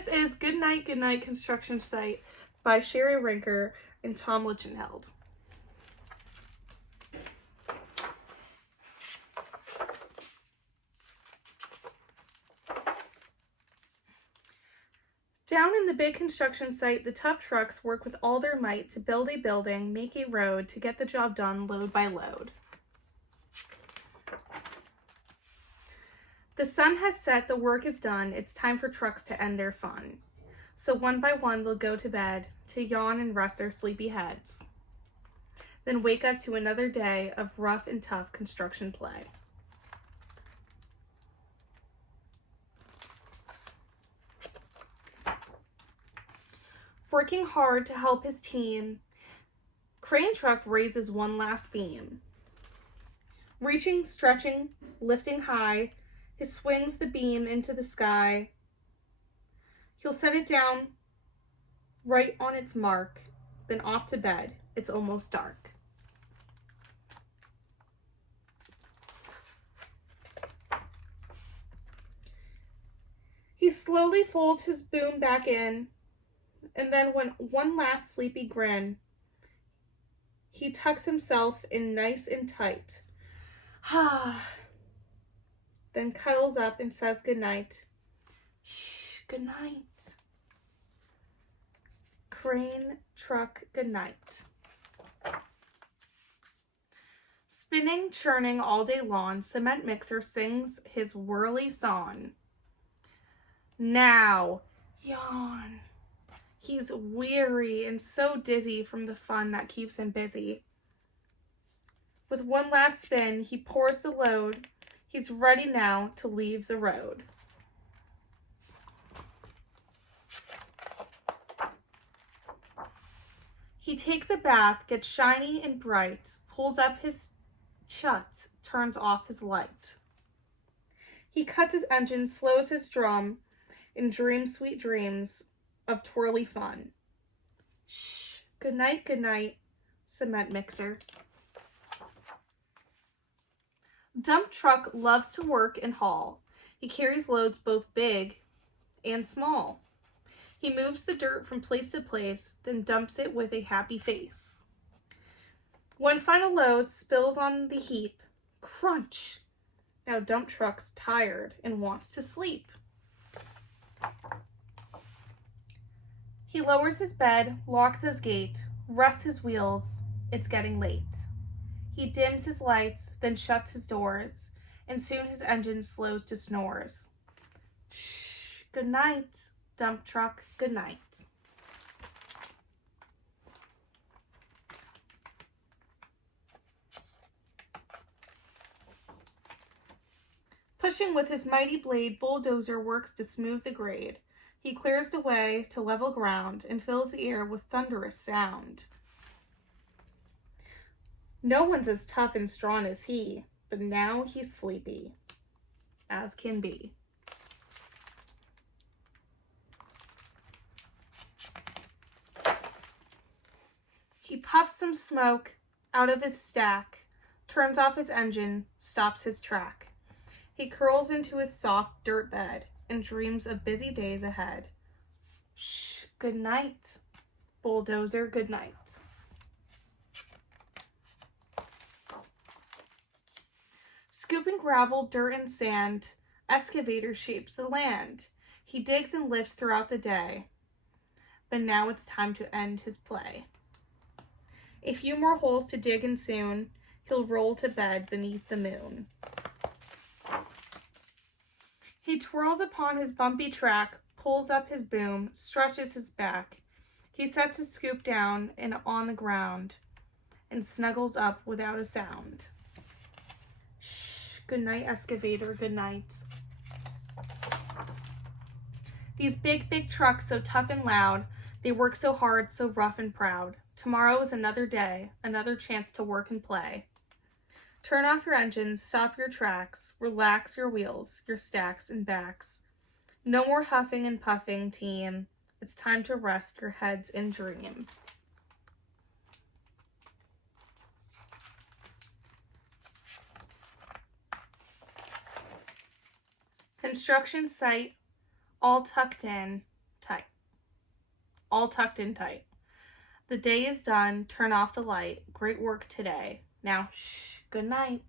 This is Goodnight, Goodnight Construction Site by Sherri, Rinker, and Tom Lichtenheld. Down in the big construction site, the tough trucks work with all their might to build a building, make a road, to get the job done load by load. The sun has set, the work is done, it's time for trucks to end their fun. So one by one they'll go to bed, to yawn and rest their sleepy heads. Then wake up to another day of rough and tough construction play. Working hard to help his team, crane truck raises one last beam. Reaching, stretching, lifting high, he swings the beam into the sky. He'll set it down right on its mark, then off to bed. It's almost dark. He slowly folds his boom back in, and then when one last sleepy grin, he tucks himself in nice and tight. Then cuddles up and says goodnight. Shh, goodnight. Crane truck, goodnight. Spinning, churning all day long, cement mixer sings his whirly song. Now, yawn. He's weary and so dizzy from the fun that keeps him busy. With one last spin, he pours the load. He's ready now to leave the road. He takes a bath, gets shiny and bright, pulls up his chut, turns off his light. He cuts his engine, slows his drum, and dreams sweet dreams of twirly fun. Shh, goodnight, goodnight, cement mixer. Dump truck loves to work and haul. He carries loads both big and small. He moves the dirt from place to place, then dumps it with a happy face. One final load spills on the heap. Crunch! Now dump truck's tired and wants to sleep. He lowers his bed, locks his gate, rests his wheels. It's getting late. He dims his lights, then shuts his doors, and soon his engine slows to snores. Shh, good night, dump truck, good night. Pushing with his mighty blade, bulldozer works to smooth the grade. He clears the way to level ground and fills the air with thunderous sound. No one's as tough and strong as he, but now he's sleepy, as can be. He puffs some smoke out of his stack, turns off his engine, stops his track. He curls into his soft dirt bed and dreams of busy days ahead. Shh, good night, bulldozer, good night. Scooping gravel, dirt, and sand, excavator shapes the land. He digs and lifts throughout the day, but now it's time to end his play. A few more holes to dig and soon he'll roll to bed beneath the moon. He twirls upon his bumpy track, pulls up his boom, stretches his back. He sets his scoop down and on the ground and snuggles up without a sound. Shh, good night, excavator, good night. These big trucks so tough and loud, they work so hard, so rough and proud. Tomorrow is another day, another chance to work and play. Turn off your engines, stop your tracks, relax your wheels, your stacks and backs. No more huffing and puffing, team. It's time to rest your heads and dream. Construction site, all tucked in, all tucked in tight. The day is done. Turn off the light. Great work today. Now, shh, good night.